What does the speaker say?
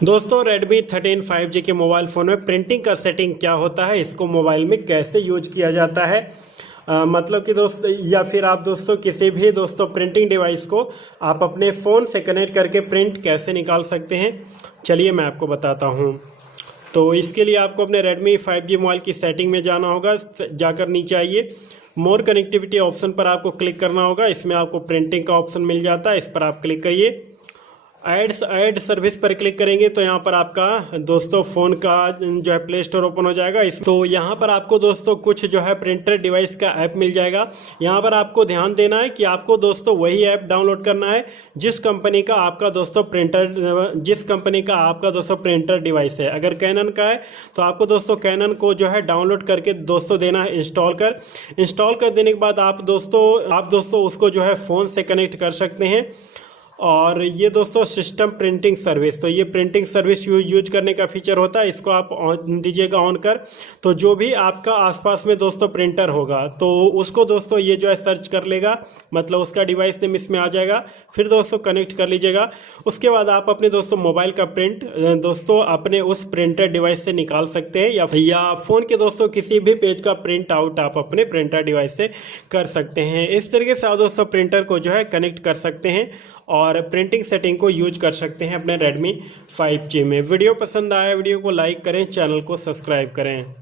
दोस्तों Redmi 13 5G के mobile phone में प्रिंटिंग का सेटिंग क्या होता है, इसको मोबाइल में कैसे यूज किया जाता है। मतलब कि दोस्त या फिर आप दोस्तों किसी भी दोस्तों प्रिंटिंग डिवाइस को आप अपने फ़ोन से कनेक्ट करके प्रिंट कैसे निकाल सकते हैं, चलिए मैं आपको बताता हूं। तो इसके लिए आपको अपने Redmi 5G मोबाइल की सेटिंग में जाना होगा। जाकर नीचे आइए, मोर कनेक्टिविटी ऑप्शन पर आपको क्लिक करना होगा। इसमें आपको प्रिंटिंग का ऑप्शन मिल जाता है, इस पर आप क्लिक करिए। ऐड सर्विस पर क्लिक करेंगे तो यहाँ पर आपका दोस्तों फ़ोन का जो है प्ले स्टोर ओपन हो जाएगा। इस तो यहाँ पर आपको दोस्तों कुछ जो है प्रिंटर डिवाइस का ऐप मिल जाएगा। यहाँ पर आपको ध्यान देना है कि आपको दोस्तों वही ऐप डाउनलोड करना है जिस कंपनी का आपका दोस्तों प्रिंटर डिवाइस है। अगर कैनन का है तो आपको दोस्तों कैनन को जो है डाउनलोड करके दोस्तों देना है इंस्टॉल कर देने के बाद आप दोस्तों उसको जो है फ़ोन से कनेक्ट कर सकते हैं। और ये दोस्तों सिस्टम प्रिंटिंग सर्विस, तो ये प्रिंटिंग सर्विस यूज करने का फीचर होता है। इसको आप ऑन दीजिएगा ऑन कर, तो जो भी आपका आसपास में दोस्तों प्रिंटर होगा तो उसको दोस्तों ये जो है सर्च कर लेगा, मतलब उसका डिवाइस नेम इसमें आ जाएगा। फिर दोस्तों कनेक्ट कर लीजिएगा। उसके बाद आप अपने दोस्तों मोबाइल का प्रिंट दोस्तों अपने उस प्रिंटर डिवाइस से निकाल सकते हैं या फ़ोन के दोस्तों किसी भी पेज का प्रिंट आउट आप अपने प्रिंटर डिवाइस से कर सकते हैं। इस तरीके से आप दोस्तों प्रिंटर को जो है कनेक्ट कर सकते हैं और प्रिंटिंग सेटिंग को यूज कर सकते हैं अपने Redmi 5G में। वीडियो पसंद आया, वीडियो को लाइक करें, चैनल को सब्सक्राइब करें।